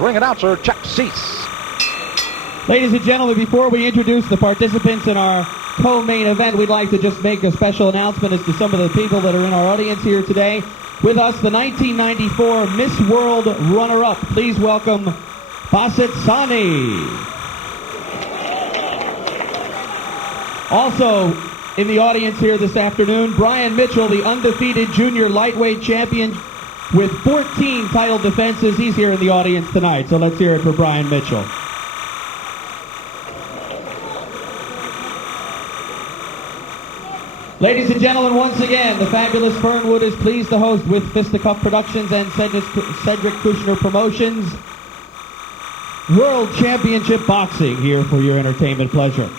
Ring announcer Chuck Cease. Ladies and gentlemen, before we introduce the participants in our co-main event, we'd like to just make a special announcement as to some of the people that are in our audience here today. With us, the 1994 Miss World runner-up. Please welcome Basit Sani. Also in the audience here this afternoon, Brian Mitchell, the undefeated junior lightweight champion with 14 title defenses. He's here in the audience tonight, so let's hear it for Brian Mitchell. Ladies and gentlemen, once again, the fabulous Fernwood is pleased to host with Fisticuff Productions and Cedric Kushner Promotions World Championship Boxing here for your entertainment pleasure.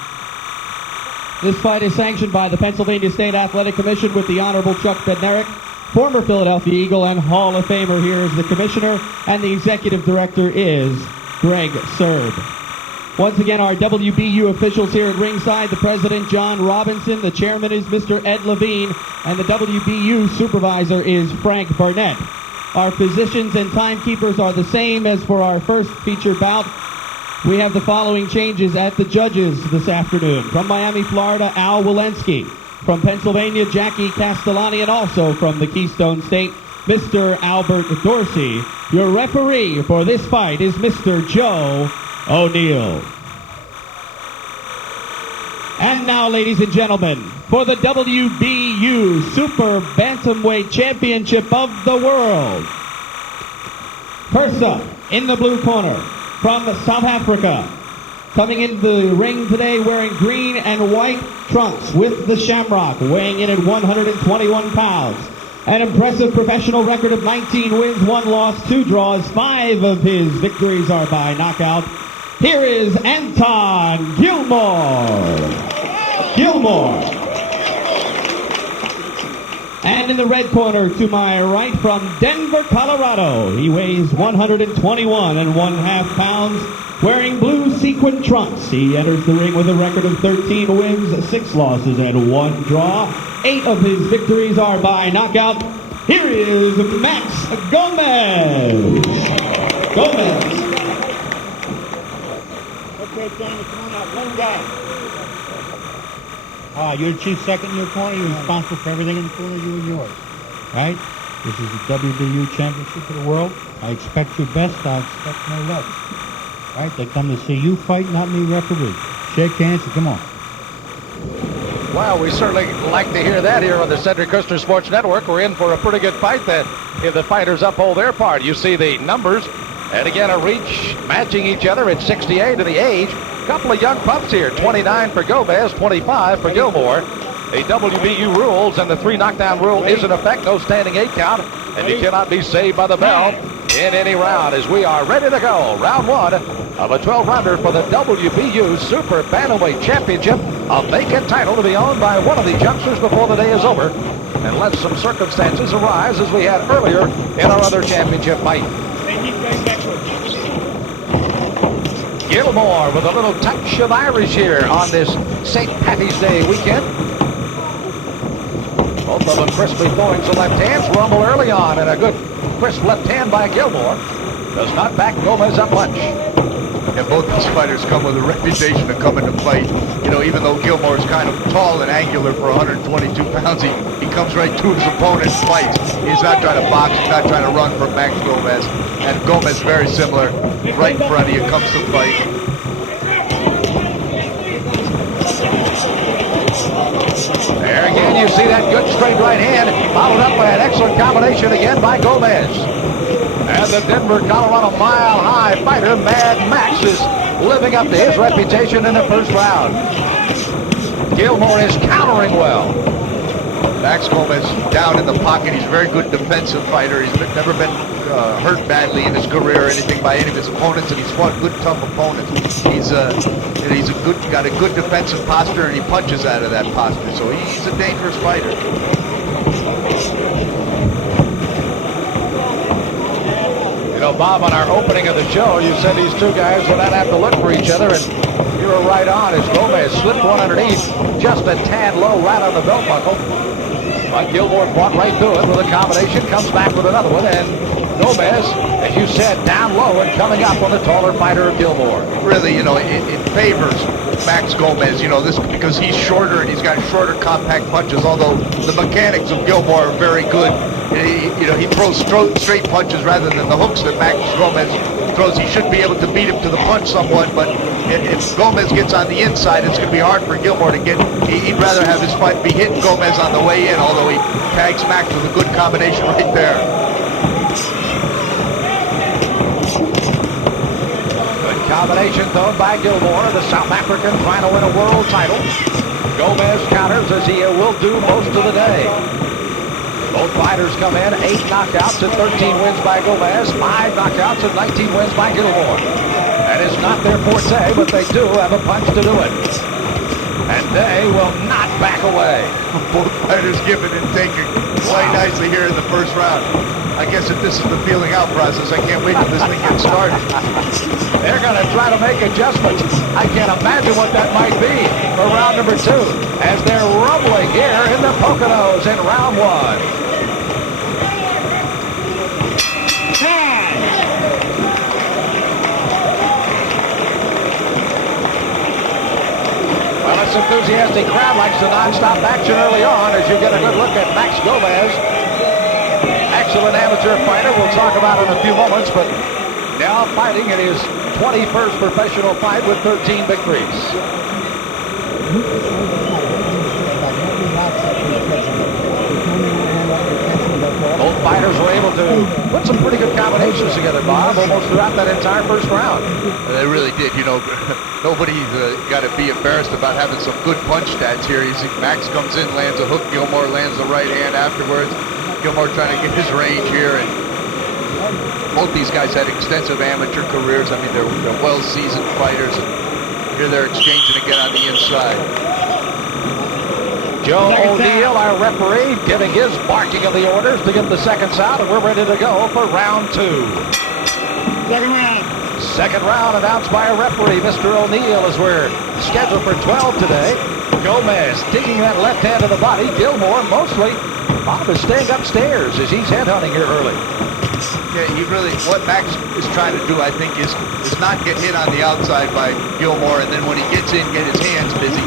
This fight is sanctioned by the Pennsylvania State Athletic Commission with the Honorable Chuck Bednarik, former Philadelphia Eagle and Hall of Famer here as the commissioner, and the executive director is Greg Serb. Once again, our WBU officials here at ringside, the president, John Robinson, the chairman is Mr. Ed Levine, and the WBU supervisor is Frank Barnett. Our physicians and timekeepers are the same as for our first feature bout. We have the following changes at the judges this afternoon. From Miami, Florida, Al Walensky. From Pennsylvania, Jackie Castellani, and also from the Keystone State, Mr. Albert Dorsey. Your referee for this fight is Mr. Joe O'Neill. And now, ladies and gentlemen, for the WBU Super Bantamweight Championship of the World. First up, in the blue corner, from South Africa, coming into the ring today wearing green and white trunks with the Shamrock, weighing in at 121 pounds. An impressive professional record of 19 wins, 1 loss, 2 draws. 5 of his victories are by knockout. Here is Anton Gilmore. And in the red corner to my right, from Denver, Colorado, he weighs 121 1/2 pounds, wearing blue sequin trunks. He enters the ring with a record of 13 wins, 6 losses, and 1 draw. 8 of his victories are by knockout. Here is Max Gomez. Okay, Danny, come on out. One guy. You're the chief second in your corner. You're responsible for everything in the corner, you and yours. Right? This is the WBU Championship of the World. I expect your best. I expect no less. Right? They come to see you fight, not me referee. Shake hands and come on. Well, we certainly like to hear that here on the Cedric Kushner Sports Network. We're in for a pretty good fight then if the fighters uphold their part. You see the numbers, and again, a reach matching each other at 68 in the age. Couple of young pups here, 29 for Gomez, 25 for Gilmore. The WBU rules and the 3 knockdown rule is in effect, no standing 8 count, and you cannot be saved by the bell in any round as we are ready to go. Round 1 of a 12-rounder for the WBU Super Bantamweight Championship, a vacant title to be owned by one of the youngsters before the day is over, unless some circumstances arise as we had earlier in our other championship fight. Gilmore with a little touch of Irish here on this St. Patty's Day weekend. Both of them crisply throwing some left hands. Rumble early on, and a good crisp left hand by Gilmore does not back Gomez up much. And both these fighters come with a reputation to come into fight. You know, even though Gilmore is kind of tall and angular for 122 pounds, he comes right to his opponent and fights. He's not trying to box, he's not trying to run from Max Gomez. And Gomez very similar, right in front of you, comes to fight. There again, you see that good straight right hand, followed up by an excellent combination again by Gomez. And the Denver, Colorado mile-high fighter, Mad Max, is living up to his reputation in the first round. Gilmore is countering well. Max Gomez down in the pocket. He's a very good defensive fighter. He's never been hurt badly in his career or anything by any of his opponents, and he's fought good, tough opponents. He's got a good defensive posture, and he punches out of that posture. So he's a dangerous fighter. You know, Bob, on our opening of the show, you said these two guys would not have to look for each other, and you were right on as Gomez slipped one underneath, just a tad low right on the belt buckle. But Gilmore fought right through it with a combination, comes back with another one, and Gomez, as you said, down low and coming up on the taller fighter of Gilmore. Really, it favors Max Gomez, this because he's shorter and he's got shorter compact punches, although the mechanics of Gilmore are very good. He throws straight punches rather than the hooks that Max Gomez throws. He should be able to beat him to the punch somewhat, but if Gomez gets on the inside, it's going to be hard for Gilmore to get. He'd rather have his fight be hitting Gomez on the way in, although he tags Max with a good combination right there. Good combination thrown by Gilmore, the South African trying to win a world title. Gomez counters as he will do most of the day. Both fighters come in, 8 knockouts and 13 wins by Gomez, 5 knockouts and 19 wins by Gilmore. That is not their forte, but they do have a punch to do it. And they will not back away. Both fighters giving and taking quite nicely here in the first round. I guess if this is the feeling out process, I can't wait till this thing gets started. They're going to try to make adjustments. I can't imagine what that might be for round number 2 as they're rumbling here in the Poconos in round 1. Well, this enthusiastic crowd likes the non-stop action early on as you get a good look at Max Gomez. Excellent amateur fighter we'll talk about in a few moments, but now fighting in his 21st professional fight with 13 victories. Both fighters were able to put some pretty good combinations together, Bob, almost throughout that entire first round. They really did. Nobody's got to be embarrassed about having some good punch stats here. You see Max comes in, lands a hook. Gilmore lands the right hand afterwards. Gilmore trying to get his range here, and both these guys had extensive amateur careers. I mean, they're well-seasoned fighters, and here they're exchanging again on the inside. Joe O'Neill, our referee, giving his barking of the orders to get the seconds out, and we're ready to go for round 2. Second round. Second round announced by a referee, Mr. O'Neill, as we're scheduled for 12 today. Gomez digging that left hand to the body. Gilmore mostly. Bob is staying upstairs as he's headhunting here early. Yeah, what Max is trying to do, I think, is not get hit on the outside by Gilmore, and then when he gets in, get his hands busy.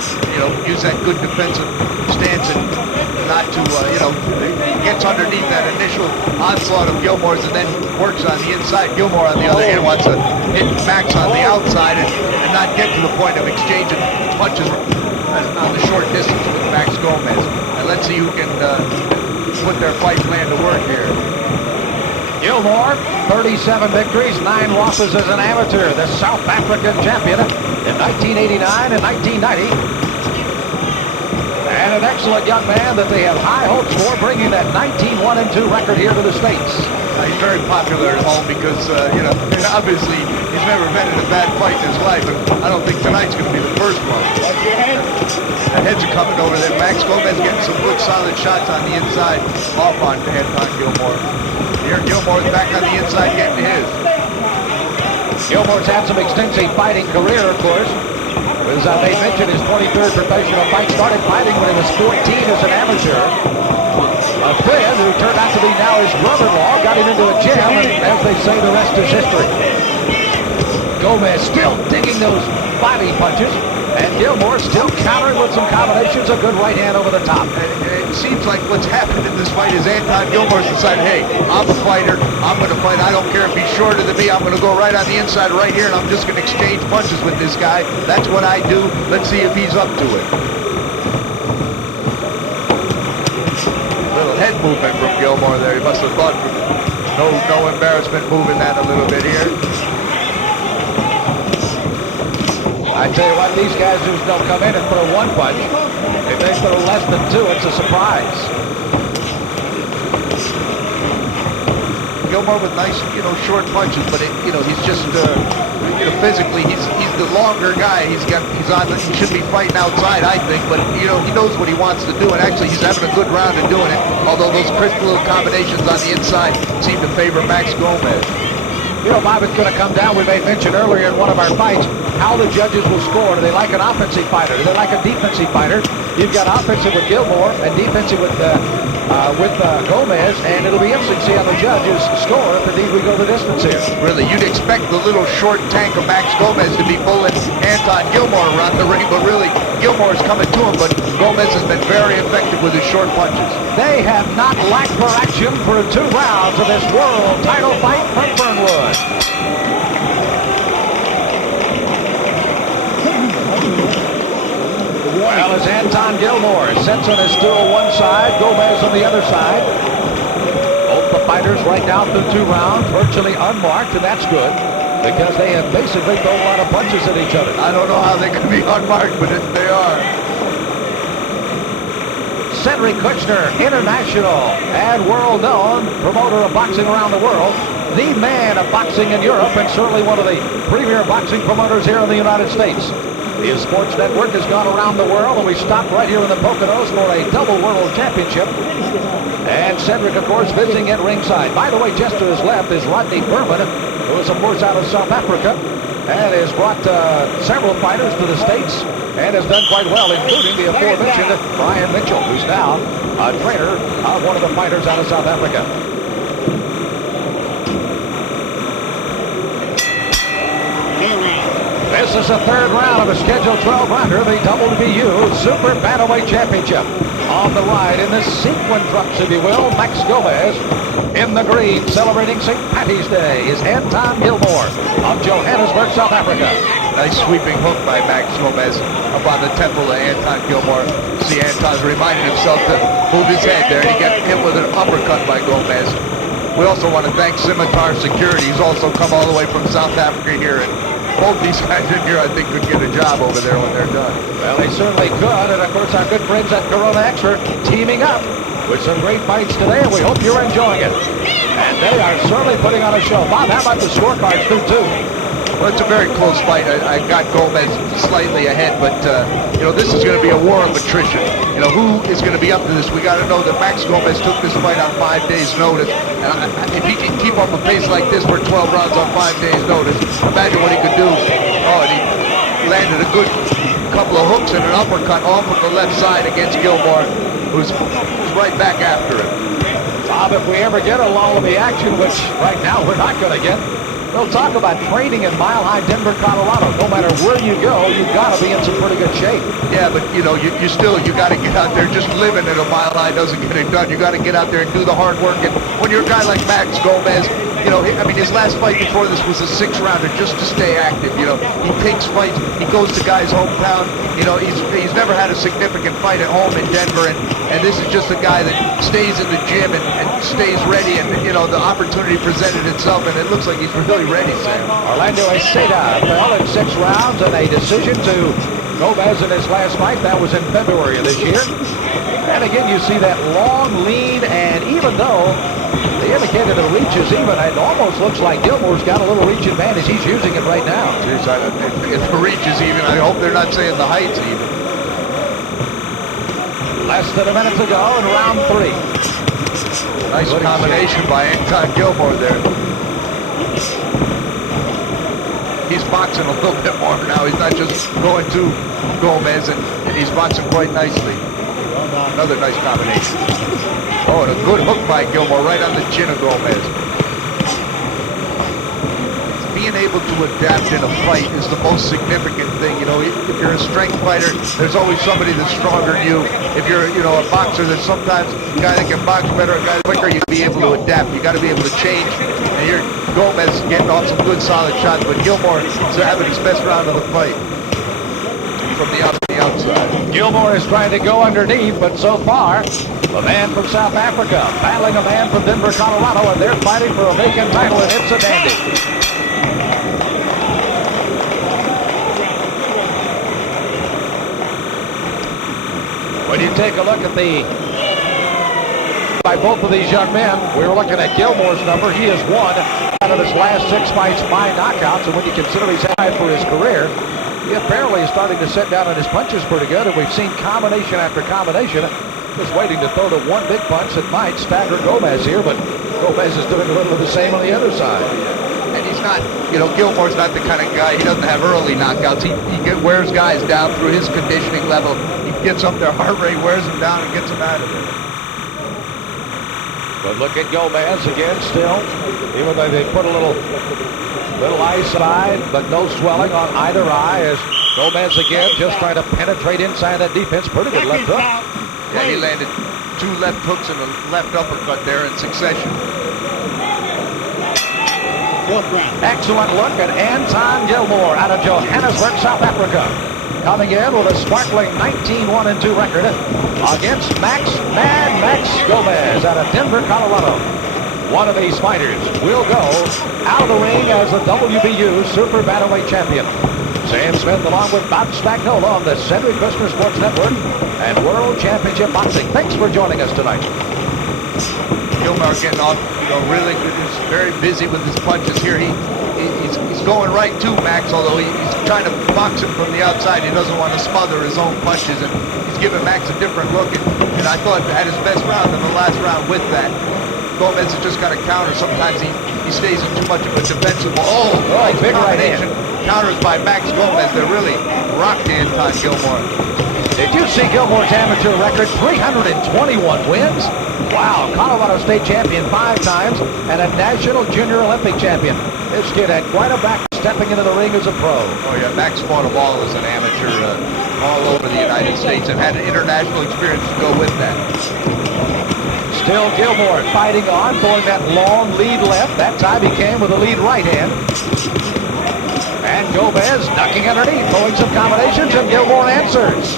Use that good defensive stance and not to, gets underneath that initial onslaught of Gilmore's and then works on the inside. Gilmore, on the other hand, wants to hit Max on the outside and not get to the point of exchanging punches on the short distance with Max Gomez. And let's see who can put their fight plan to work here. Gilmore, 37 victories, 9 losses as an amateur. The South African champion in 1989 and 1990. And an excellent young man that they have high hopes for, bringing that 19-1-2 record here to the States. He's very popular at home because, obviously he's never been in a bad fight in his life, and I don't think tonight's going to be the first one. Watch your head. The heads are coming over there. Max Gomez getting some good solid shots on the inside, off on Anton Gilmore. Here Gilmore's back on the inside getting his. Gilmore's had some extensive fighting career, of course. As they mentioned, his 23rd professional fight, started fighting when he was 14 as an amateur. A friend who turned out to be now his brother-in-law got him into a jam, and as they say, the rest is history. Gomez still digging those body punches, and Gilmore still countering with some combinations, a good right hand over the top. It seems like what's happened in this fight is Anton Gilmore's decided, hey, I'm a fighter, I'm going to fight, I don't care if he's shorter than me, I'm going to go right on the inside right here, and I'm just going to exchange punches with this guy. That's what I do. Let's see if he's up to it. Little head movement from Gilmore there. He must have thought no embarrassment moving that a little bit here. I tell you what, these guys just don't come in and throw one punch. If they throw less than 2, it's a surprise. Gilmore with nice, short punches, but he's just, physically, he's the longer guy. He should be fighting outside, I think, but he knows what he wants to do, and actually he's having a good round in doing it. Although those crisp little combinations on the inside seem to favor Max Gomez. Bob, it's going to come down, we made mention earlier in one of our fights, how the judges will score. Do they like an offensive fighter? Do they like a defensive fighter? You've got offensive with Gilmore and defensive with with Gomez, and it'll be interesting to see how the judges score if indeed we go the distance here. Really, you'd expect the little short tank of Max Gomez to be pulling Anton Gilmore around the ring, but really, Gilmore's coming to him, but Gomez has been very effective with his short punches. They have not lacked for action for 2 rounds of this world title fight from Fernwood. Well, as Anton Gilmore sits on his stool one side, Gomez on the other side. Both the fighters right now through 2 rounds, virtually unmarked, and that's good because they have basically thrown a lot of punches at each other. I don't know how they can be unmarked, but they are. Cedric Kushner, international and world-known promoter of boxing around the world, the man of boxing in Europe, and certainly one of the premier boxing promoters here in the United States. His sports network has gone around the world, and we stopped right here in the Poconos for a double world championship. And Cedric, of course, visiting at ringside. By the way, just to his left is Rodney Berman, who is, of course, out of South Africa, and has brought several fighters to the States, and has done quite well, including the aforementioned Brian Mitchell, who's now a trainer of one of the fighters out of South Africa. This is the 3rd round of a scheduled 12-rounder, the WBU Super Bantamweight Championship. On the ride in the sequin trucks, if you will, Max Gomez. In the green, celebrating St. Patty's Day, is Anton Gilmore of Johannesburg, South Africa. Nice sweeping hook by Max Gomez up on the temple of Anton Gilmore. See, Anton's reminding himself to move his head there, and he got hit with an uppercut by Gomez. We also want to thank Scimitar Security. He's also come all the way from South Africa here, and both these guys in here, I think, could get a job over there when they're done. Well, they certainly could, and of course our good friends at Corona Extra teaming up with some great fights today, and we hope you're enjoying it. And they are certainly putting on a show. Bob, how about the scorecards through 2? Well, it's a very close fight. I got Gomez slightly ahead, but, you know, this is going to be a war of attrition. You know, who is going to be up to this? We got to know that Max Gomez took this fight on 5 days' notice. And if he can keep up a pace like this for 12 rounds on 5 days' notice, imagine what he could do. Oh, and he landed a good couple of hooks and an uppercut off of the left side against Gilmore, who's right back after him. Bob, if we ever get a lull in the action, which right now we're not going to get, we'll talk about training in Mile High, Denver, Colorado. No matter where you go, you've got to be in some pretty good shape. Yeah, but, you know, you got to get out there. Just living at a Mile High doesn't get it done. You got to get out there and do the hard work. And when you're a guy like Max Gomez, you know, I mean, his last fight before this was a 6-rounder just to stay active. You know, he takes fights. He goes to guys' hometown. You know, he's never had a significant fight at home in Denver, and this is just a guy that stays in the gym and stays ready. And, you know, the opportunity presented itself, and it looks like he's really ready, Sam. Orlando Aceda fell in 6 rounds in a decision to Gomez in his last fight. That was in February of this year. And again, you see that long lead, and even though they indicated the reach is even, it almost looks like Gilmore's got a little reach advantage. He's using it right now. Jeez, if the reach is even, I hope they're not saying the height's even. Less than a minute to go in round 3. Nice combination by Anton Gilmore there. He's boxing a little bit more now. He's not just going to Gomez, and he's boxing quite nicely. Another nice combination. Oh, and a good hook by Gilmore right on the chin of Gomez. Being able to adapt in a fight is the most significant thing. You know, if you're a strength fighter, there's always somebody that's stronger than you. If you're, you know, a boxer, there's sometimes a guy that can box better, a guy quicker. You be able to adapt. You got to be able to change. And you're Gomez getting off some good solid shots, but Gilmore is having his best round of the fight from the outside. Gilmore is trying to go underneath, but so far, a man from South Africa battling a man from Denver, Colorado, and they're fighting for a vacant title, and it's a dandy. When you take a look at by both of these young men, we were looking at Gilmore's number. He has won out of his last 6 fights by knockouts, and when you consider he's had for his career, he apparently is starting to set down on his punches pretty good, and we've seen combination after combination. Just waiting to throw the one big punch that might stagger Gomez here, but Gomez is doing a little of the same on the other side. And he's not, you know, Gilmore's not the kind of guy, he doesn't have early knockouts. He wears guys down through his conditioning level. He gets up their heart rate, wears them down, and gets them out of there. But look at Gomez again still. Even though they put a little eye side, but no swelling on either eye as Gomez again just trying to penetrate inside that defense. Pretty good left hook. Yeah, he landed 2 left hooks and a left uppercut there in succession. Excellent look at Anton Gilmore out of Johannesburg, South Africa. Coming in with a sparkling 19-1-2 record against Max Gomez out of Denver, Colorado. One of these fighters will go out of the ring as the WBU Super Bantamweight Champion. Sam Smith along with Bob Spagnola on the Cedric Kushner Sports Network and World Championship Boxing. Thanks for joining us tonight. Gilmore getting off, really good. He's very busy with his punches here. He's going right to Max, although he's trying to box him from the outside. He doesn't want to smother his own punches, and he's giving Max a different look. And I thought had his best round in the last round with that. Gomez has just got to counter. Sometimes he stays in too much of a defensive. Nice big combination. Counters by Max Gomez. They're really rocked Anton Gilmore. Did you see Gilmore's amateur record? 321 wins. Wow, Colorado State champion 5 times and a National Junior Olympic champion. This kid had quite a back stepping into the ring as a pro. Oh yeah, Max fought a ball as an amateur all over the United States and had an international experience to go with that. Still Gilmore fighting on, throwing that long lead left. That time he came with a lead right hand. And Gomez ducking underneath, throwing some combinations, and Gilmore answers.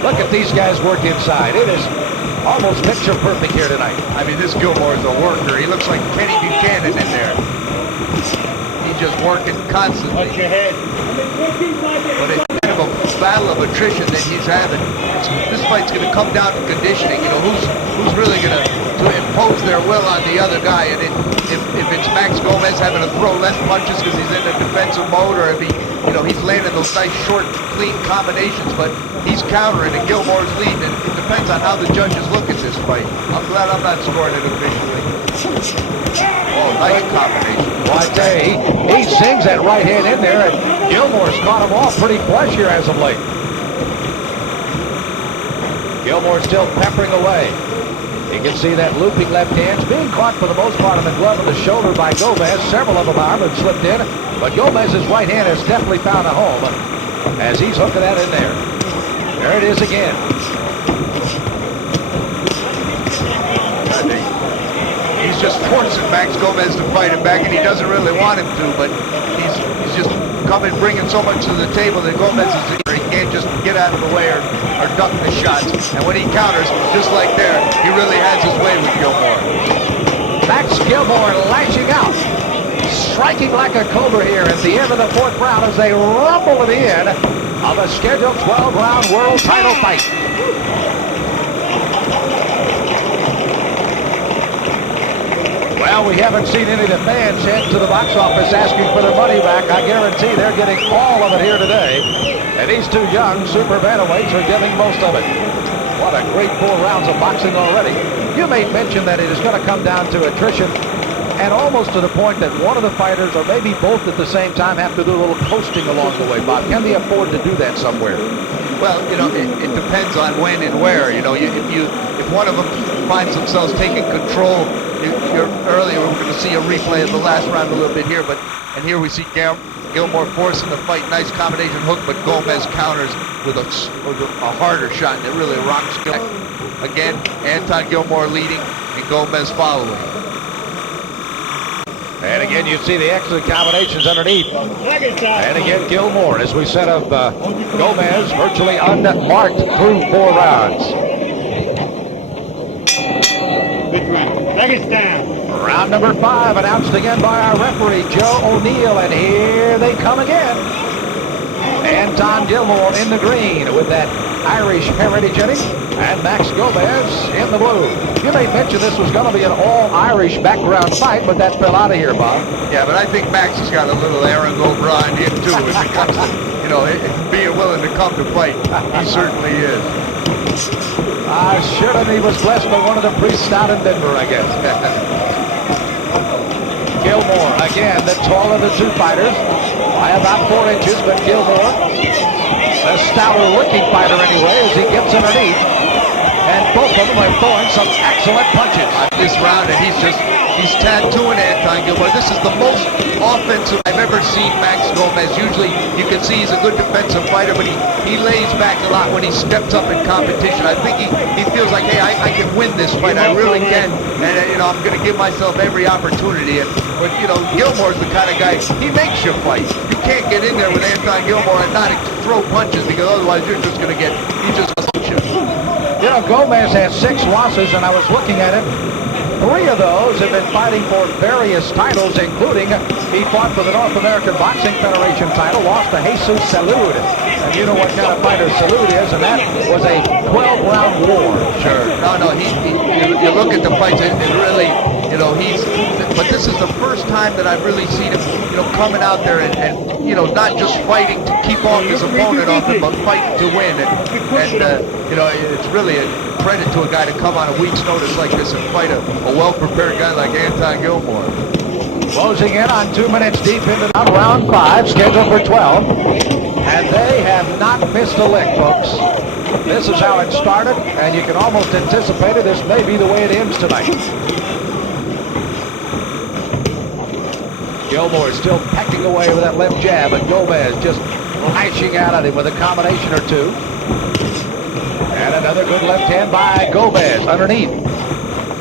Look at these guys work inside. It is almost picture perfect here tonight. I mean, this Gilmore is a worker. He looks like Kenny Buchanan in there. He's just working constantly. Touch your head. But it's kind of a battle of attrition that he's having. This fight's going to come down to conditioning. Who's really going to impose their will on the other guy? And if it's Max Gomez having to throw less punches because he's in a defensive mode, or if he's landing those nice short, clean combinations, but he's countering and Gilmore's leading, and it depends on how the judges look at this fight. I'm glad I'm not scoring it officially. Oh, nice combination. Well, I tell you, he sings that right hand in there, and Gilmore's caught him off pretty flush here as of late. Gilmore still peppering away. You can see that looping left hand being caught for the most part in the glove of the shoulder by Gomez. Several of them arm have slipped in, but Gomez's right hand has definitely found a home as he's hooking that in there. There it is again. He's just forcing Max Gomez to fight him back, and he doesn't really want him to, but he's just coming, bringing so much to the table that Gomez he can't just get out of the way or duck the shots. And when he counters, just like there, he really has his way with Gilmore. Max Gilmore lashing out, striking like a cobra here at the end of the 4th round as they rumble to the end of a scheduled 12-round world title fight. Well, we haven't seen any of the fans head to the box office asking for their money back. I guarantee they're getting all of it here today. And these 2 young super bantamweights are giving most of it. What a great 4 rounds of boxing already. You made mention that it is going to come down to attrition, and almost to the point that one of the fighters, or maybe both at the same time, have to do a little coasting along the way. Bob, can they afford to do that somewhere? Well, it depends on when and where. If one of them finds themselves taking control, earlier we're going to see a replay of the last round a little bit here, and here we see Gilmore forcing the fight, nice combination hook, but Gomez counters with a harder shot, and it really rocks Gilmore. Again, Anton Gilmore leading and Gomez following. And again, you see the excellent combinations underneath. And again, Gilmore, as we said, of Gomez, virtually unmarked through 4 rounds. Round number 5, announced again by our referee, Joe O'Neill, and here they come again. Anton Gilmore in the green with that Irish heritage in him, and Max Gomez in the blue. You may mention this was going to be an all-Irish background fight, but that fell out of here, Bob. Yeah, but I think Max has got a little Aaron Gobra in him, too, if it comes to, being willing to come to fight. He certainly is. Surely he was blessed by one of the priests down in Denver, I guess. Gilmore, again, the taller of the 2 fighters, by about 4 inches, but Gilmore The stouter looking fighter anyway as he gets underneath. And both of them are throwing some excellent punches. This round, and he's tattooing Anton Gilmore. This is the most offensive I've ever seen Max Gomez. Usually you can see he's a good defensive fighter, but he lays back a lot when he steps up in competition. I think he feels like, hey, I can win this fight. I really can. And, I'm going to give myself every opportunity. But, Gilmore's the kind of guy, he makes you fight. You can't get in there with Anton Gilmore and not throw punches, because otherwise you're just going to get, he just punch you. Gomez has 6 losses, and I was looking at it. 3 of those have been fighting for various titles, including he fought for the North American Boxing Federation title, lost to Jesus Salud. And you know what kind of fighter Salud is, and that was a 12-round war. Sure. No, you look at the fights, it really, but this is the first time that I've really seen him, coming out there and not just fighting to keep off his opponent off him, but fighting to win. And it's really a credit to a guy to come on a week's notice like this and fight a well-prepared guy like Anton Gilmore. Closing in on 2 minutes deep into round 5, scheduled for 12. And they have not missed a lick, folks. This is how it started, and you can almost anticipate it. This may be the way it ends tonight. Gilmore still pecking away with that left jab, and Gomez just lashing out at him with a combination or two. And another good left hand by Gomez underneath.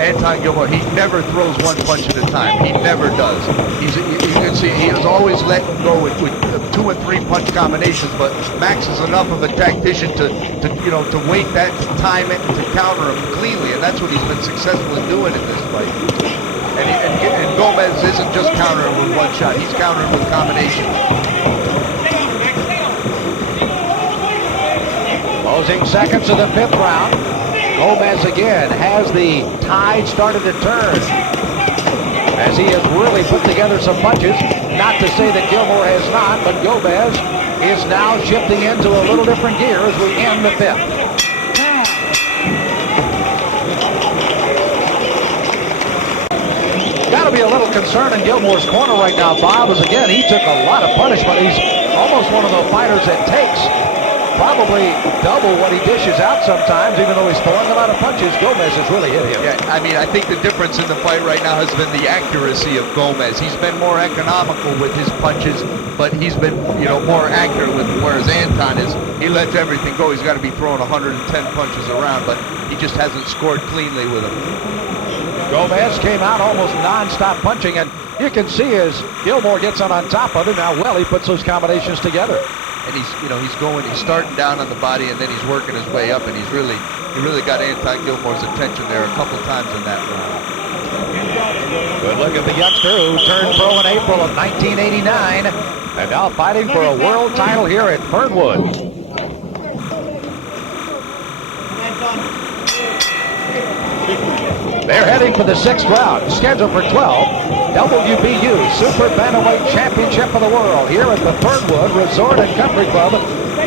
Anton Gilmore, he never throws one punch at a time. He never does. You can see he is always letting go with 2 and 3 punch combinations, but Max is enough of a tactician to wait that, to time it, and to counter him cleanly, and that's what he's been successful in doing in this fight. And Gomez isn't just countering with one shot, he's countering with combinations. Closing seconds of the 5th round. Gomez again has the tide started to turn as he has really put together some punches. Not to say that Gilmore has not, but Gomez is now shifting into a little different gear as we end the 5th. Got to be a little concern in Gilmore's corner right now, Bob, as again he took a lot of punishment. He's almost one of those fighters that takes probably double what he dishes out sometimes, even though he's throwing a lot of punches. Gomez has really hit him. Yeah, I think the difference in the fight right now has been the accuracy of Gomez. He's been more economical with his punches, but he's been, more accurate with them, whereas Anton he lets everything go. He's got to be throwing 110 punches around, but he just hasn't scored cleanly with them. Gomez came out almost non-stop punching, and you can see as Gilmore gets on top of him, how well he puts those combinations together. And he's starting down on the body, and then he's working his way up, and he really got Anton Gilmore's attention there a couple times in that round. Good look at the youngster who turned pro in April of 1989, and now fighting for a world title here at Fernwood. They're heading for the 6th round, scheduled for 12. WBU Super Bantamweight Championship of the World here at the Fernwood Resort and Country Club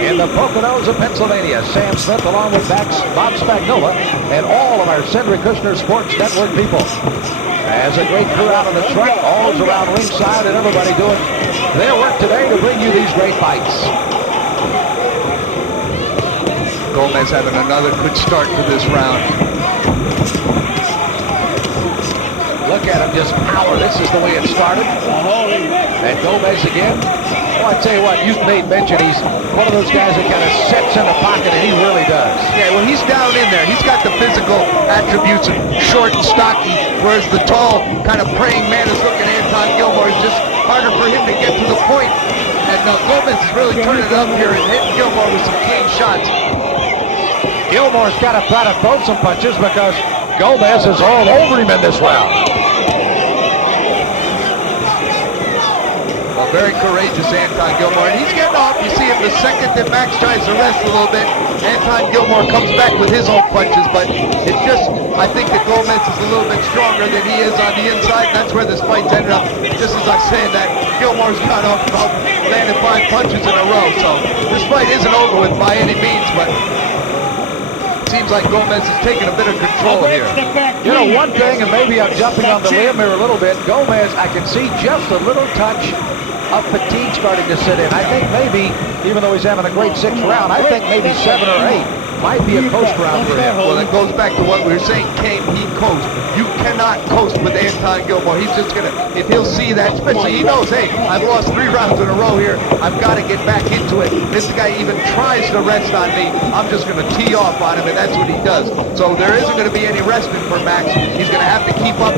in the Poconos of Pennsylvania. Sam Smith along with Bob Spagnola and all of our Cedric Kushner Sports Network people. As a great crew out on the track, all around ringside, and everybody doing their work today to bring you these great fights. Gomez having another good start to this round. Look at him just power. This is the way it started. And Gomez again. Well, I tell you what, you made mention he's one of those guys that kind of sits in the pocket, and he really does. Yeah, well, he's down in there. He's got the physical attributes of short and stocky, whereas the tall, kind of praying man is looking at Anton Gilmore. It's just harder for him to get to the point. And Gomez is really turning it up here and hitting Gilmore with some clean shots. Gilmore's got to try to throw some punches because Gomez is all over him in this round. Very courageous Anton Gilmore, and he's getting off. You see him the second that Max tries to rest a little bit, Anton Gilmore comes back with his own punches, but it's just, I think that Gomez is a little bit stronger than he is on the inside, and that's where this fight's ended up. Just as I'm saying that, Gilmore's got off about landing 5 punches in a row, so this fight isn't over with by any means, but seems like Gomez is taking a bit of control here. You know, one thing, and maybe I'm jumping on the limb here a little bit, Gomez, I can see just a little touch of fatigue starting to sit in. I think maybe, even though he's having a great 6th round, I think maybe 7 or 8 might be a coast round for him. Well, it goes back to what we were saying, Kane, he coast. You cannot coast with Anton Gilmore. He's just going to, if he'll see that, especially he knows, hey, I've lost 3 rounds in a row here. I've got to get back into it. If this guy even tries to rest on me, I'm just going to tee off on him, and that's what he does. So there isn't going to be any resting for Max. He's going to have to keep up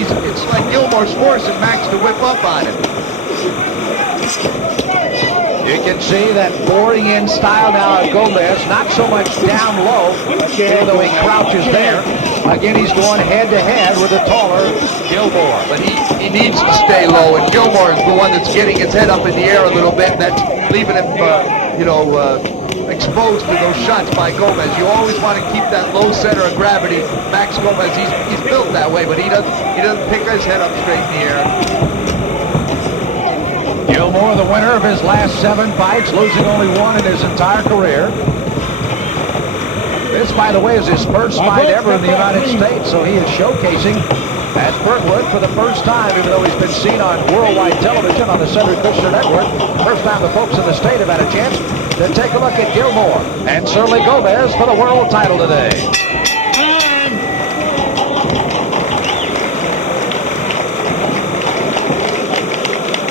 it's like Gilmore's forcing Max to whip up on him. You can see that boring in style now of Gomez, not so much down low, even though he crouches there. Again, he's going head-to-head with the taller Gilmore. But he needs to stay low, and Gilmore is the one that's getting his head up in the air a little bit, and that's leaving him, exposed to those shots by Gomez. You always want to keep that low center of gravity. Max Gomez, he's built that way, but he doesn't pick his head up straight in the air. Gilmore, the winner of his last 7 fights, losing only 1 in his entire career. This, by the way, is his first fight ever in the United States, so he is showcasing at Fernwood for the first time, even though he's been seen on worldwide television on the Cedric Kushner Network. First time the folks in the state have had a chance to take a look at Gilmore and certainly Gomez for the world title today.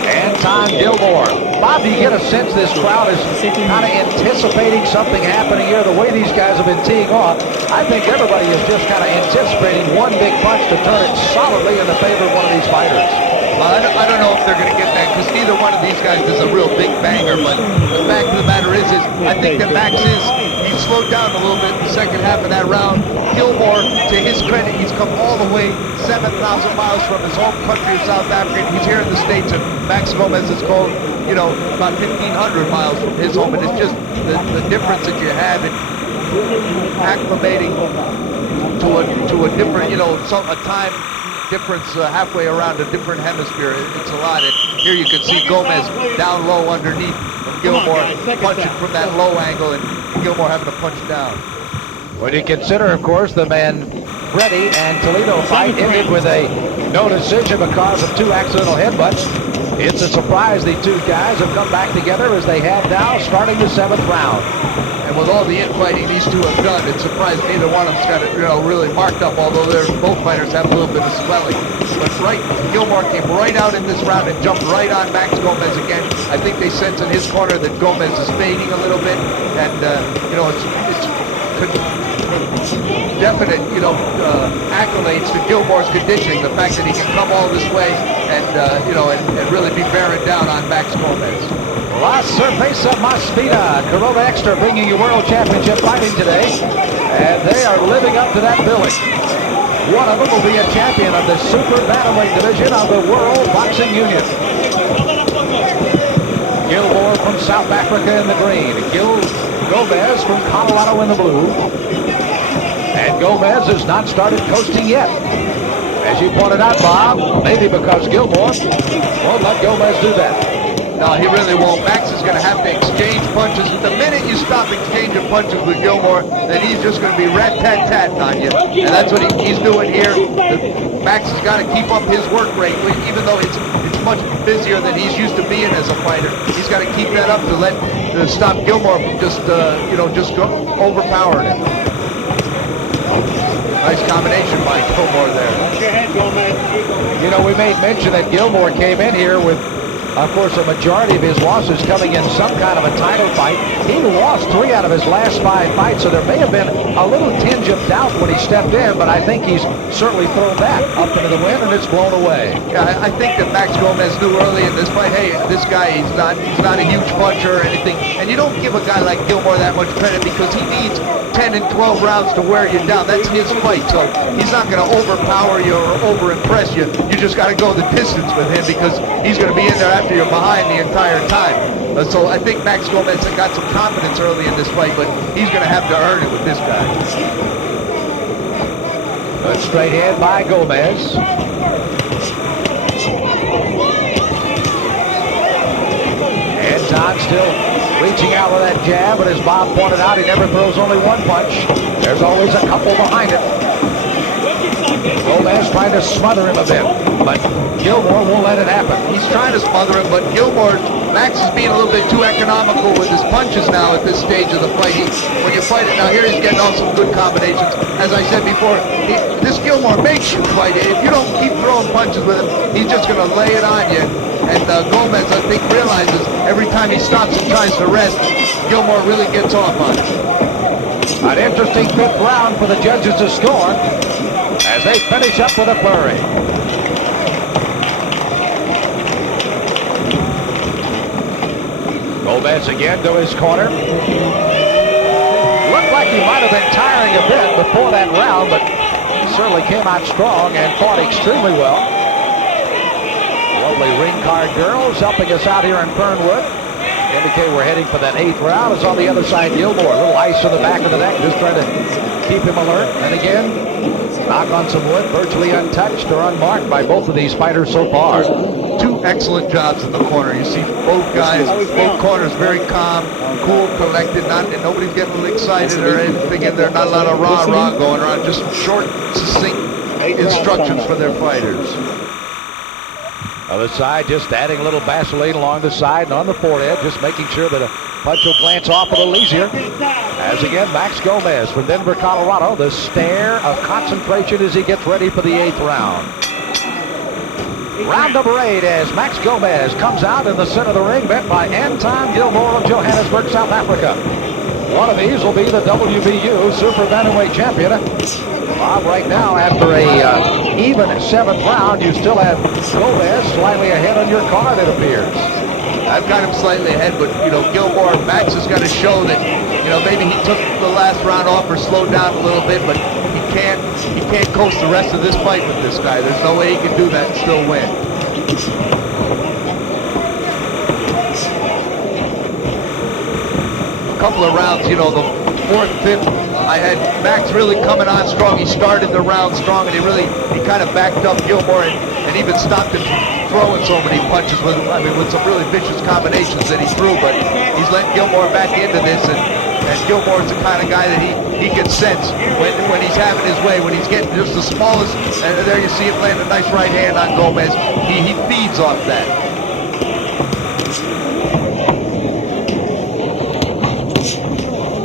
Anton Gilmore. Bob, do you get a sense this crowd is kind of anticipating something happening here? The way these guys have been teeing off, I think everybody is just kind of anticipating one big punch to turn it solidly in the favor of one of these fighters. I don't know if they're going to get that, because neither one of these guys is a real big banger, but the fact of the matter is I think that Max he slowed down a little bit in the second half of that round. Gilmore, to his credit, he's come all the way 7,000 miles from his home country of South Africa. He's here in the States, and Max Gomez is called, about 1,500 miles from his home, and it's just the difference that you have in acclimating to a different, a time difference halfway around a different hemisphere. It's a lot. And here you can see Gomez down low underneath, and Gilmore punching from that low angle, and Gilmore having to punch down. When you consider, of course, the Manfredi and Toledo fight ended with a no decision because of 2 accidental headbutts. It's a surprise the 2 guys have come back together as they have now, starting the 7th round. And with all the infighting these 2 have done, it's surprised neither one of them's got it, really marked up, although both fighters have a little bit of swelling. But Gilmore came right out in this round and jumped right on Max Gomez again. I think they sense in his corner that Gomez is fading a little bit, and it's definite, accolades to Gilmore's conditioning. The fact that he can come all this way and really be bearing down on Max Gomez. La Cerveza Más Vida, Corona Extra bringing you World Championship fighting today, and they are living up to that billing. One of them will be a champion of the super bantamweight division of the World Boxing Union. Gilmore from South Africa in the green, Gomez from Colorado in the blue, and Gomez has not started coasting yet. As you pointed out, Bob, maybe because Gilmore won't let Gomez do that. No, he really won't. Max is going to have to exchange punches. The minute you stop exchanging punches with Gilmore, then he's just going to be rat-tat-tatting on you. And that's what he's doing here. Max has got to keep up his work rate, even though it's much busier than he's used to being as a fighter. He's got to keep that up to stop Gilmore from just overpowering him. Nice combination by Gilmore there. Watch your head, Gomez. We made mention that Gilmore came in here with, of course, a majority of his losses coming in some kind of a title fight. He lost 3 out of his last 5 fights, so there may have been a little tinge of doubt when he stepped in, but I think he's certainly thrown that up into the wind, and it's blown away. Yeah, I think that Max Gomez knew early in this fight, hey, this guy, he's not a huge puncher or anything, and you don't give a guy like Gilmore that much credit because he needs 10 and 12 rounds to wear you down. That's his fight, so he's not going to overpower you or over-impress you. You just got to go the distance with him because he's going to be in there after you're behind the entire time. So I think Max Gomez got some confidence early in this fight, but he's going to have to earn it with this guy. Good straight hand by Gomez. Anton still reaching out with that jab, but as Bob pointed out, he never throws only one punch. There's always a couple behind it. Gomez trying to smother him a bit, but Gilmore won't let it happen. He's trying to smother him, but Max is being a little bit too economical with his punches now at this stage of the fight. When you fight it now, here he's getting all some good combinations. As I said before, this Gilmore makes you fight it. If you don't keep throwing punches with him, he's just going to lay it on you. And Gomez, I think, realizes every time he stops and tries to rest, Gilmore really gets off on it. An interesting fifth round for the judges to score as they finish up with a flurry. Gomez again to his corner. Looked like he might have been tiring a bit before that round, but certainly came out strong and fought extremely well. Lovely ring card girls helping us out here in Fernwood. Indicate we're heading for that 8th round. It's on the other side, Gilmore. A little ice in the back of the neck, just trying to keep him alert. And again, knock on some wood, virtually untouched or unmarked by both of these fighters so far. Two excellent jobs in the corner. You see both guys, both corners very calm, cool, collected. Nobody's getting a little excited or anything in there. Not a lot of rah-rah going around. Just short, succinct instructions for their fighters. Other side, just adding a little Vaseline along the side and on the forehead, just making sure that a punch will glance off a little easier. As again, Max Gomez from Denver, Colorado. The stare of concentration as he gets ready for the 8th round. Round number 8 as Max Gomez comes out in the center of the ring, met by Anton Gilmore of Johannesburg, South Africa. One of these will be the WBU Super Bantamweight champion. Bob, right now, after a even 7th round, you still have Gomez slightly ahead on your card, it appears. I've got him slightly ahead, but, Gilmore, Max has got to show that, maybe he took the last round off or slowed down a little bit, but he can't coast the rest of this fight with this guy. There's no way he can do that and still win. A couple of rounds, the 4th, 5th, I had Max really coming on strong. He started the round strong, and he kind of backed up Gilmore and even stopped him throwing so many punches with some really vicious combinations that he threw. But he's letting Gilmore back into this, and Gilmore's the kind of guy that he can sense when he's having his way, when he's getting just the smallest. And there you see him land a nice right hand on Gomez. He feeds off that.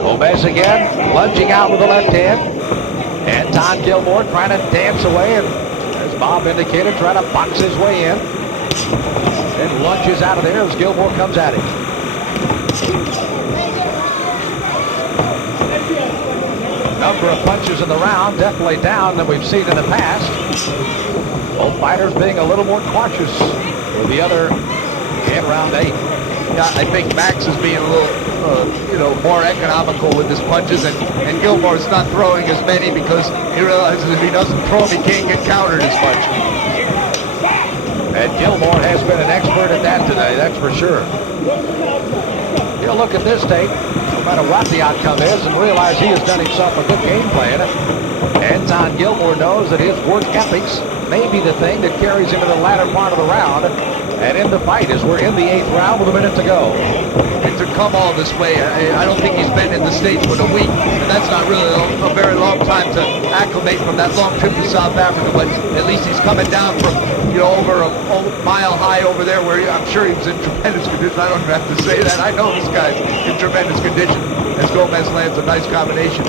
Gomez again, lunging out with the left hand. Anton Gilmore trying to dance away, and as Bob indicated, trying to box his way in. And lunges out of there as Gilmore comes at him. Number of punches in the round, definitely down than we've seen in the past. Both fighters being a little more cautious with the other in round 8. Yeah, I think Max is being a little, more economical with his punches, and Gilmore's not throwing as many because he realizes if he doesn't throw them, he can't get countered as much. And Gilmore has been an expert at that today, that's for sure. He'll look at this tape, no matter what the outcome is, and realize he has done himself a good game plan. Anton Gilmore knows that his work ethics may be the thing that carries him to the latter part of the round. And in the fight as we're in the 8th round with a minute to go. And to come all this way, I don't think he's been in the States but a week, and that's not really a very long time to acclimate from that long trip to South Africa, but at least he's coming down from, over a mile high over there where I'm sure he was in tremendous condition. I don't even have to say that. I know this guy's in tremendous condition as Gomez lands a nice combination.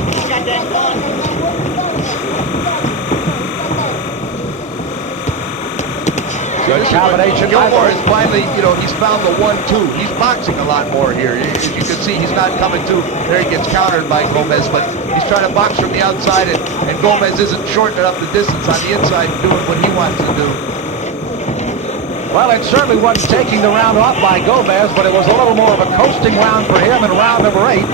Good combination. Gilmore is finally, he's found the 1-2. He's boxing a lot more here. As you can see, he's not coming to. There he gets countered by Gomez, but he's trying to box from the outside, and Gomez isn't shortening up the distance on the inside and doing what he wants to do. Well, it certainly wasn't taking the round off by Gomez, but it was a little more of a coasting round for him in round number 8.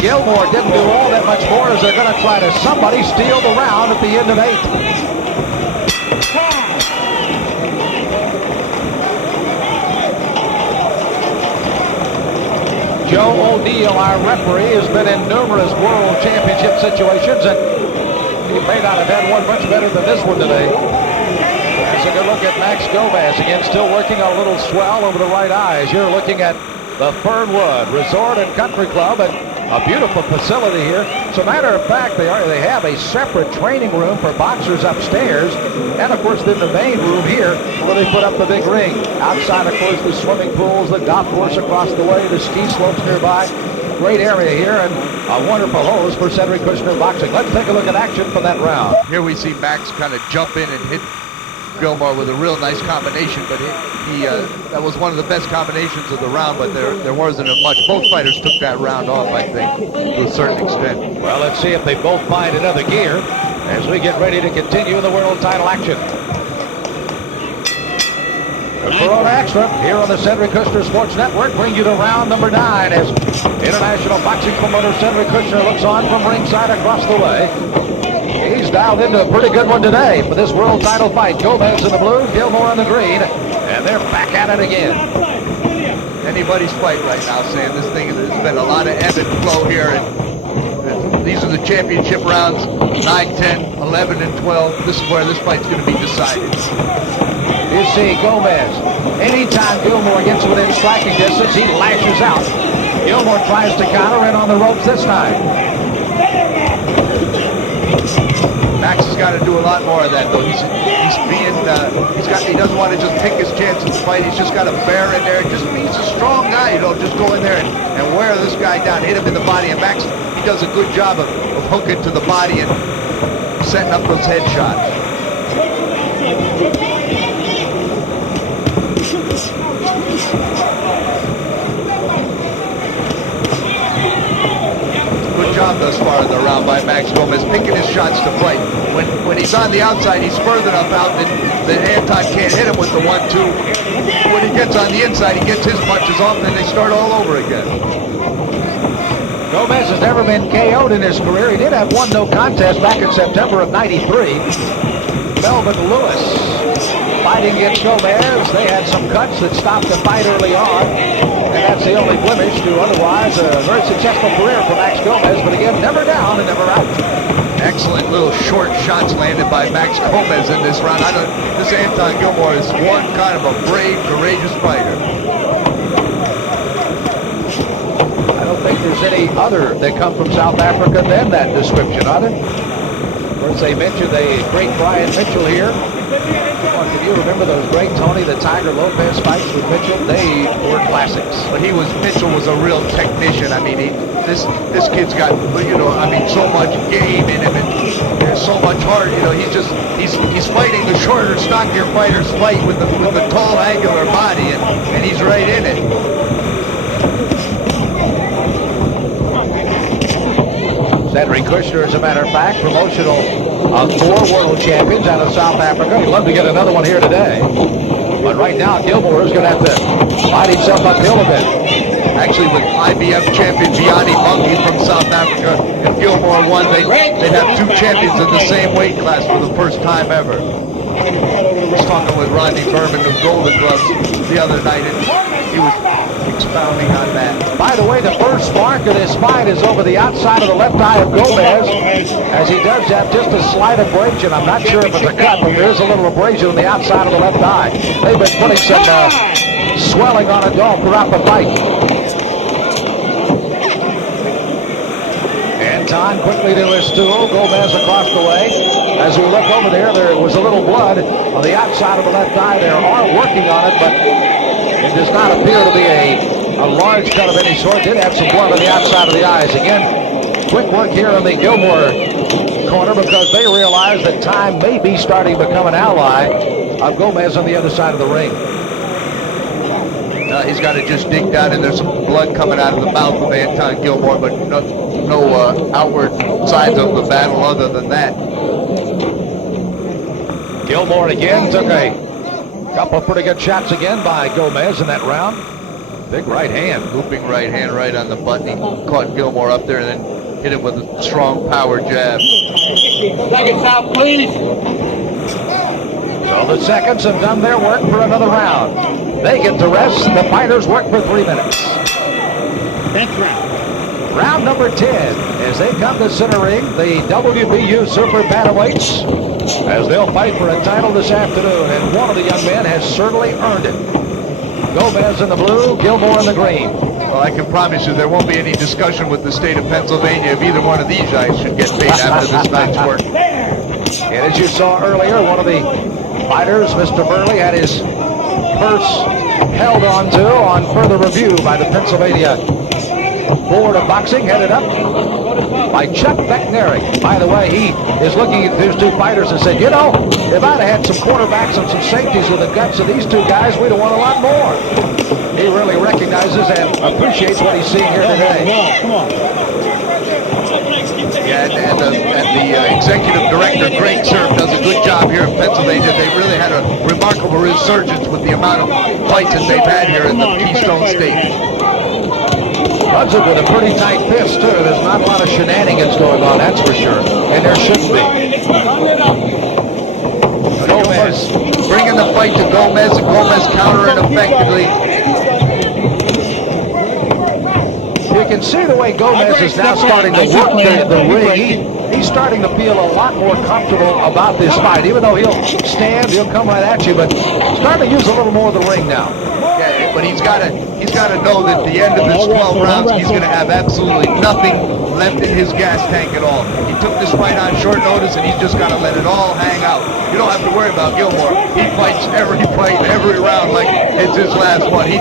Gilmore didn't do all that much more as they're going to try to somebody steal the round at the end of 8. Joe O'Neill, our referee, has been in numerous world championship situations, and he may not have had one much better than this one today. That's a good look at Max Gomez. Again, still working on a little swell over the right eye. As you're looking at the Fernwood Resort and Country Club, and A beautiful facility here. So, matter of fact, they have a separate training room for boxers upstairs, and of course, then the main room here where they put up the big ring. Outside, of course, the swimming pools, the golf course across the way, the ski slopes nearby. Great area here, and a wonderful host for Cedric Kushner Boxing. Let's take a look at action from that round. Here we see Max kind of jump in and hit Gilmore with a real nice combination, but that was one of the best combinations of the round, but there wasn't much. Both fighters took that round off, I think, to a certain extent. Well, let's see if they both find another gear as we get ready to continue the world title action. The Corona Extra here on the Cedric Kushner Sports Network bring you to round number 9 as international boxing promoter Cedric Kushner looks on from ringside across the way. He's dialed into a pretty good one today for this world title fight. Gomez in the blue, Gilmore in the green, and they're back at it again. Anybody's fight right now, Sam. This thing has been a lot of ebb and flow here, and these are the championship rounds, 9, 10, 11, and 12. This is where this fight's going to be decided. You see Gomez, anytime Gilmore gets within striking distance, he lashes out. Gilmore tries to counter in on the ropes this time. Max has got to do a lot more of that, though. He doesn't want to just pick his chance in the fight. He's just got to bear in there. He's a strong guy, just go in there and wear this guy down, hit him in the body. And Max, he does a good job of hooking to the body and setting up those headshots. Good job thus far in the round by Max Gomez, picking his shots to fight. When he's on the outside, he's further enough out that Anton can't hit him with the 1-2. When he gets on the inside, he gets his punches off, and then they start all over again. Gomez has never been KO'd in his career. He did have one no contest back in September of '93. Melvin Lewis fighting against Gomez. They had some cuts that stopped the fight early on, and that's the only blemish to otherwise a very successful career for Max Gomez, but again, never down and never out. Excellent little short shots landed by Max Gomez in this round. This Anton Gilmore is one kind of a brave, courageous fighter. I don't think there's any other that come from South Africa than that description, are there? Of course, they mentioned the great Brian Mitchell here. Can you remember those great Tony the Tiger Lopez fights with Mitchell? They were classics. But Mitchell was a real technician. I mean, this kid's got so much game in him and so much heart. He's fighting the shorter, stockier fighters fight with the tall, angular body, and he's right in it. Cedric Kushner, as a matter of fact, promotional of 4 world champions out of South Africa. He'd love to get another one here today. But right now, Gilmore is going to have to fight himself uphill a bit. Actually, with IBF champion Vianney Monkey from South Africa, if Gilmore won, they'd have 2 champions in the same weight class for the first time ever. I was talking with Rodney Berman of Golden Gloves the other night, and he was expounding on that. By the way, the first mark of this fight is over the outside of the left eye of Gomez, as he does have just a slight abrasion. I'm not sure if it's a cut, but there is a little abrasion on the outside of the left eye. They've been putting some swelling on a dog throughout the fight. Anton quickly to his stool, Gomez across the way. As we look over there was a little blood on the outside of the left eye. They are working on it, but it does not appear to be a large cut of any sort. Did have some blood on the outside of the eyes. Again, quick work here on the Gilmore corner because they realize that time may be starting to become an ally of Gomez on the other side of the ring. He's got to just dig down, and there's some blood coming out of the mouth of Anton Gilmore, but no outward signs of the battle other than that. Gilmore again took a couple of pretty good shots again by Gomez in that round. Big right hand. Looping right hand right on the button. He caught Gilmore up there and then hit him with a strong power jab. Seconds out, please. So the seconds have done their work for another round. They get to rest. The fighters work for 3 minutes. 10th round. Round number 10 as they come to center ring, the WBU Super Bantamweights, as they'll fight for a title this afternoon, and one of the young men has certainly earned it. Gomez in the blue, Gilmore in the green. Well, I can promise you there won't be any discussion with the state of Pennsylvania if either one of these guys should get paid after this night's work. And as you saw earlier, one of the fighters, Mr. Burley, had his purse held on further review by the Pennsylvania Board of Boxing, headed up by Chuck McNary. By the way, he is looking at these two fighters and said, you know, if I'd have had some quarterbacks and some safeties with the guts of these two guys, we'd have won a lot more. He really recognizes and appreciates what he's seeing here today. Yeah, and the executive director, Greg Serb, does a good job here in Pennsylvania. They really had a remarkable resurgence with the amount of fights that they've had here in the Keystone State. Runs it with a pretty tight fist, too. There's not a lot of shenanigans going on, that's for sure. And there shouldn't be. Gomez bringing the fight to Gomez, and Gomez countering effectively. You can see the way Gomez is now starting to work the ring. He's starting to feel a lot more comfortable about this fight. Even though he'll stand, he'll come right at you, but starting to use a little more of the ring now. Yeah, but he's got to know that at the end of his 12 rounds, he's going to have absolutely nothing left in his gas tank at all. He took this fight on short notice, and he's just got to let it all hang out. You don't have to worry about Gilmore. He fights every fight, every round like it's his last one. He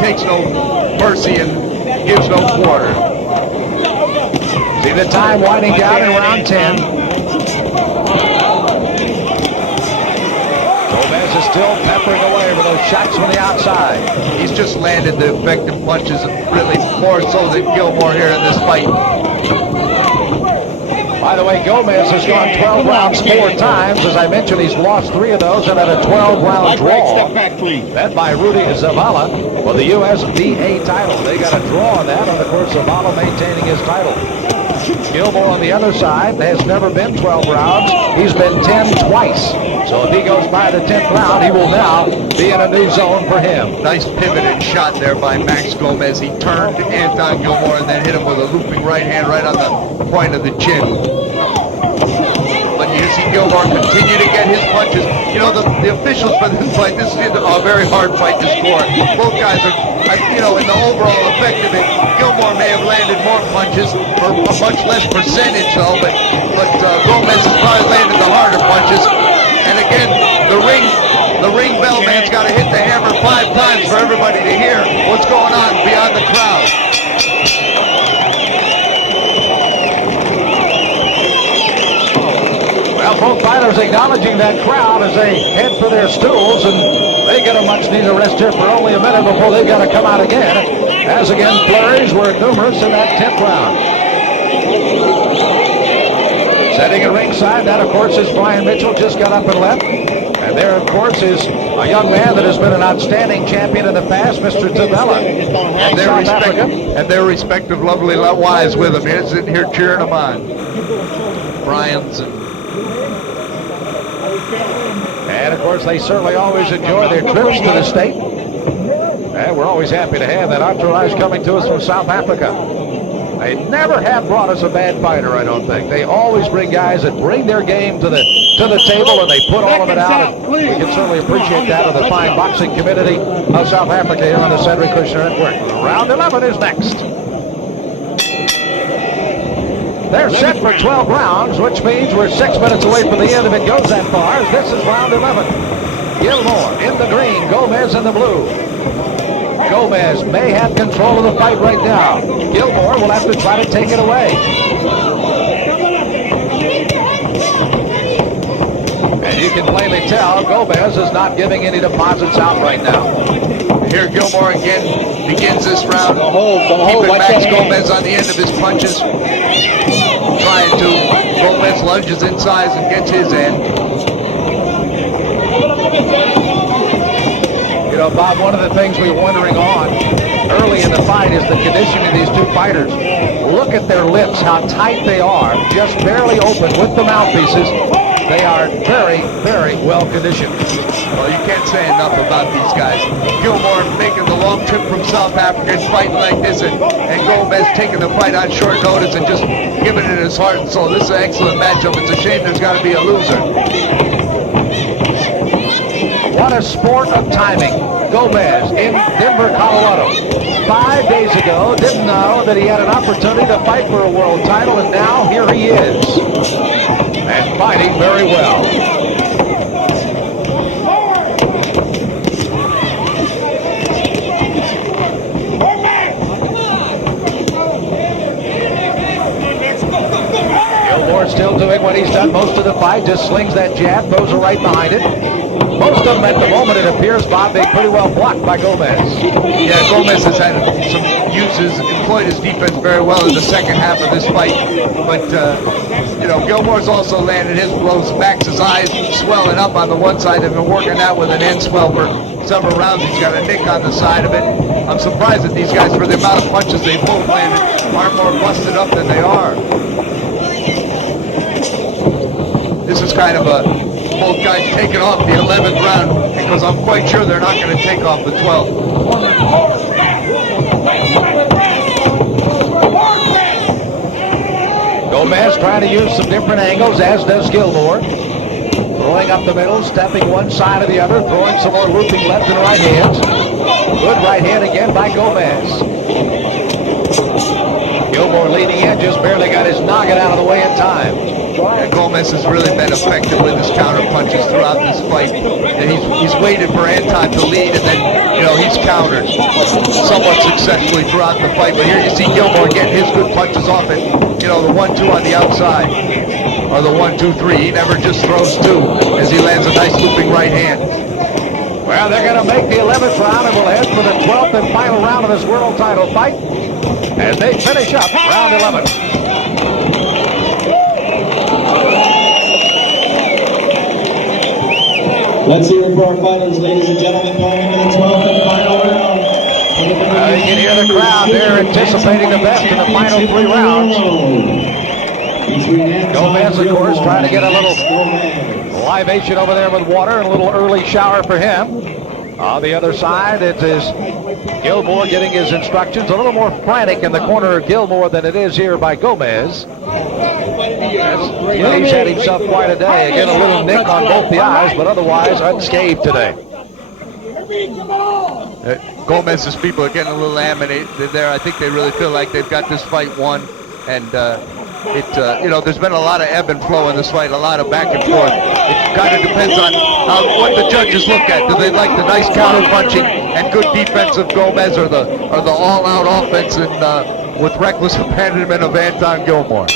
takes no mercy and gives no quarter. See the time winding down in round 10. Gomez is still peppering away with those shots from the outside. He's just landed the effective punches, really more so than Gilmore here in this fight. By the way, Gomez has gone 12 rounds 4 times. As I mentioned, he's lost 3 of those and had a 12-round draw. Led by Rudy Zavala for the USBA title. They got a draw on that, and of course Zavala maintaining his title. Gilmore on the other side has never been 12 rounds. He's been 10 twice. So if he goes by the 10th round, he will now be in a new zone for him. Nice pivoted shot there by Max Gomez. He turned Anton Gilmore and then hit him with a looping right hand right on the point of the chin. But you see Gilmore continue to get his punches. You know, the officials for this fight, this is a very hard fight to score. Both guys are, you know, in the overall effect of it, Gilmore may have landed more punches for a much less percentage, though, but Gomez has probably landed the harder punches. And again, the ring bell man's got to hit the hammer 5 times for everybody to hear what's going on beyond the crowd. Well, both fighters acknowledging that crowd as they head for their stools, and they get a much-needed rest here for only a minute before they've got to come out again. As again, flurries were numerous in that 10th round. Setting at ringside, that of course is Brian Mitchell, just got up and left. And there of course is a young man that has been an outstanding champion in the past, Mr. Tabella. And their respective lovely wives with him. He's sitting here cheering them on. Brian's and of course they certainly always enjoy their trips to the state. And we're always happy to have that entourage coming to us from South Africa. They never have brought us a bad fighter, I don't think. They always bring guys that bring their game to the table, and they put all of it out. And we can certainly appreciate that of the fine boxing community of South Africa here on the Cedric Kushner Network. Round 11 is next. They're set for 12 rounds, which means we're 6 minutes away from the end if it goes that far. This is round 11. Gilmore in the green, Gomez in the blue. Gomez may have control of the fight right now. Gilmore will have to try to take it away. And you can plainly tell Gomez is not giving any deposits out right now. Here Gilmore again begins this round, keeping Max Gomez on the end of his punches. Trying to, Gomez lunges inside and gets his end. You know, Bob, one of the things we were wondering on early in the fight is the condition of these two fighters. Look at their lips, how tight they are, just barely open with the mouthpieces. They are very, very well conditioned. Well, you can't say enough about these guys. Gilmore making the long trip from South Africa and fighting like this, and Gomez taking the fight on short notice and just giving it his heart and soul. This is an excellent matchup. It's a shame there's got to be a loser. What a sport of timing. Gomez in Denver, Colorado. 5 days ago, didn't know that he had an opportunity to fight for a world title, and now here he is. And fighting very well. Gilmore still doing what he's done most of the fight, just slings that jab, throws it right behind it. Most of them at the moment, it appears, Bob, being pretty well blocked by Gomez. Yeah, Gomez has had some uses, employed his defense very well in the second half of this fight. But, Gilmore's also landed his blows. Max's eyes swelling up on the one side. They've been working out with an end swell for several rounds. He's got a nick on the side of it. I'm surprised that these guys, for the amount of punches they both landed, aren't more busted up than they are. This is kind of both guys taking off the 11th round, because I'm quite sure they're not going to take off the 12th. Gomez trying to use some different angles, as does Gilmore. Throwing up the middle, stepping one side or the other, throwing some more looping left and right hands. Good right hand again by Gomez. Gilmore leading in, just barely got his noggin out of the way in time. Yeah, Gomez has really been effective with his counter punches throughout this fight. And he's waited for Anton to lead, and then, he's countered somewhat successfully throughout the fight. But here you see Gilmore getting his good punches off it. The 1-2 on the outside, or the 1-2-3. He never just throws two, as he lands a nice looping right hand. Well, they're going to make the 11th round, and we'll head for the 12th and final round of this world title fight as they finish up round 11. Let's hear it for our fighters, ladies and gentlemen, going into the 12th and final round. You can hear the crowd. They're anticipating the best in the final 3 rounds. Gomez, of course, trying to get a little libation over there with water and a little early shower for him. On the other side, it is Gilmore getting his instructions. A little more frantic in the corner of Gilmore than it is here by Gomez. He's had himself quite a day. Again, a little nick on both the eyes, but otherwise unscathed today. Gomez's people are getting a little animated there. I think they really feel like they've got this fight won. And there's been a lot of ebb and flow in this fight, a lot of back and forth. It kind of depends on what the judges look at. Do they like the nice counter punching and good defense of Gomez, or the all-out offense and with reckless abandonment of Anton Gilmore?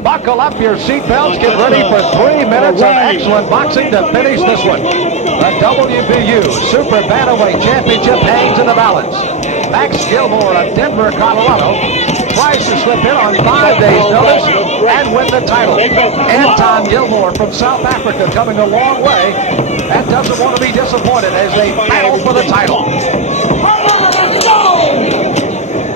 Buckle up your seatbelts. Get ready for 3 minutes of excellent boxing to finish this one. The WBU Super Bantamweight Championship hangs in the balance. Max Gilmore of Denver, Colorado, tries to slip in on 5 days' notice and win the title. Anton Gilmore from South Africa coming a long way and doesn't want to be disappointed as they battle for the title.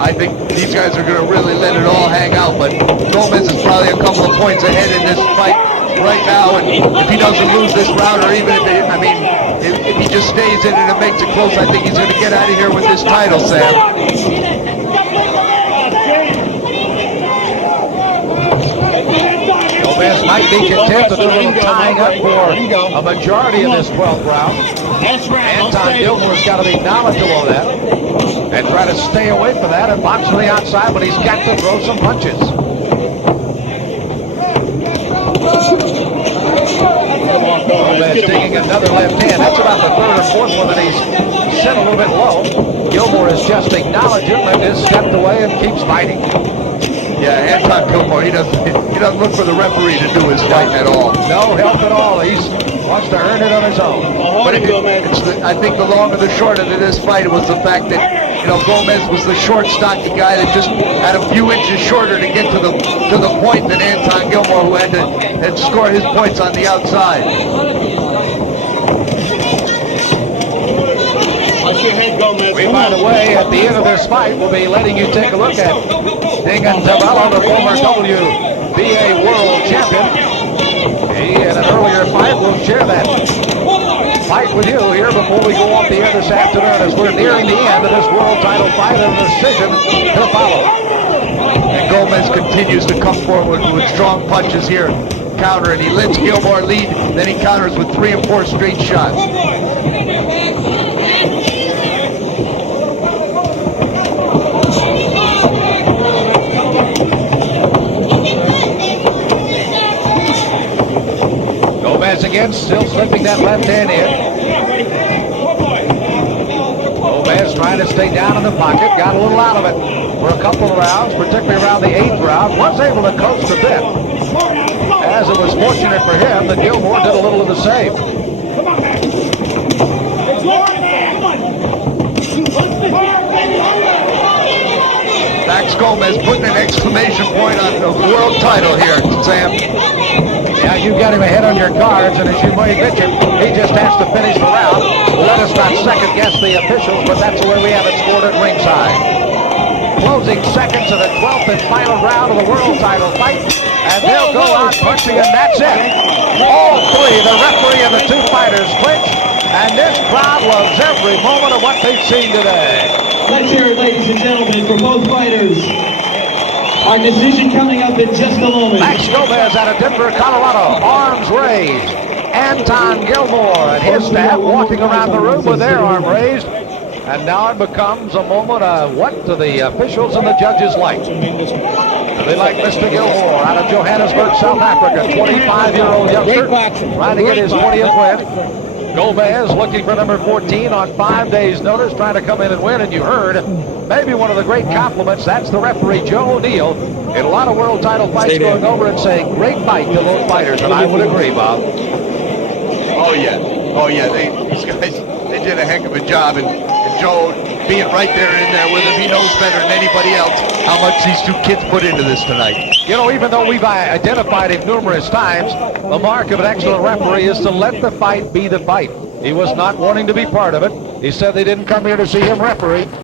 I think these guys are going to really let it all hang out, but Gomez is probably a couple of points ahead in this fight right now, and if he doesn't lose this round, or even if he just stays in it and makes it close, I think he's going to get out of here with this title, Sam. Gomez might be content to do a little tying up for a majority of this 12th round. Anton Gilmore's got to be knowledgeable of that and try to stay away from that and box from the outside when he's got to throw some punches. Gomez taking another left hand. That's about the 3rd or 4th one that he's set a little bit low. Gilmore is just acknowledging him and is stepped away and keeps fighting. Yeah, Anton Gilmore, he doesn't look for the referee to do his fight at all. No help at all. He wants to earn it on his own. But I think the long and the short of this fight was the fact that Gomez was the short, stocky guy that just had a few inches shorter to get to the point than Anton Gilmore, who had to score his points on the outside. We, by the way, at the end of this fight, we'll be letting you take a look at Dingan Tabella, the former WBA World Champion. He, in an earlier fight, will share that fight with you here before we go off the air this afternoon, as we're nearing the end of this world title fight and a decision to follow. And Gomez continues to come forward with strong punches here, counter, and he lets Gilmore lead, then he counters with 3 and 4 straight shots. Gomez again, still slipping that left hand in. Gomez trying to stay down in the pocket. Got a little out of it for a couple of rounds, particularly around the 8th round. Was able to coast a bit. As it was fortunate for him that Gilmore did a little of the same. Max Gomez putting an exclamation point on the world title here, Sam. Yeah, you got him ahead on your cards, and as you may mention, he just has to finish the round. Let us not second-guess the officials, but that's the way we have it scored at ringside. Closing seconds of the 12th and final round of the world title fight, and they'll go out punching, and that's it. All three, the referee and the two fighters, clinch, and this crowd loves every moment of what they've seen today. Let's hear it, ladies and gentlemen, for both fighters. Our decision coming up in just a moment. Max Gomez out of Denver, Colorado, arms raised. Anton Gilmore and his staff walking around the room with their arm raised. And now it becomes a moment of what do the officials and the judges like? They like Mr. Gilmore out of Johannesburg, South Africa, 25-year-old youngster, trying to get his 20th win. Gomez looking for number 14 on 5 days' notice, trying to come in and win. And you heard maybe one of the great compliments. That's the referee, Joe O'Neill, in a lot of world title fights, going over and saying, great fight to both fighters. And I would agree, Bob. Oh, yeah. Oh, yeah. These guys, they did a heck of a job. And Joe being right there in there with him, he knows better than anybody else how much these two kids put into this tonight. You know, even though we've identified him numerous times, the mark of an excellent referee is to let the fight be the fight. He was not wanting to be part of it. He said they didn't come here to see him referee.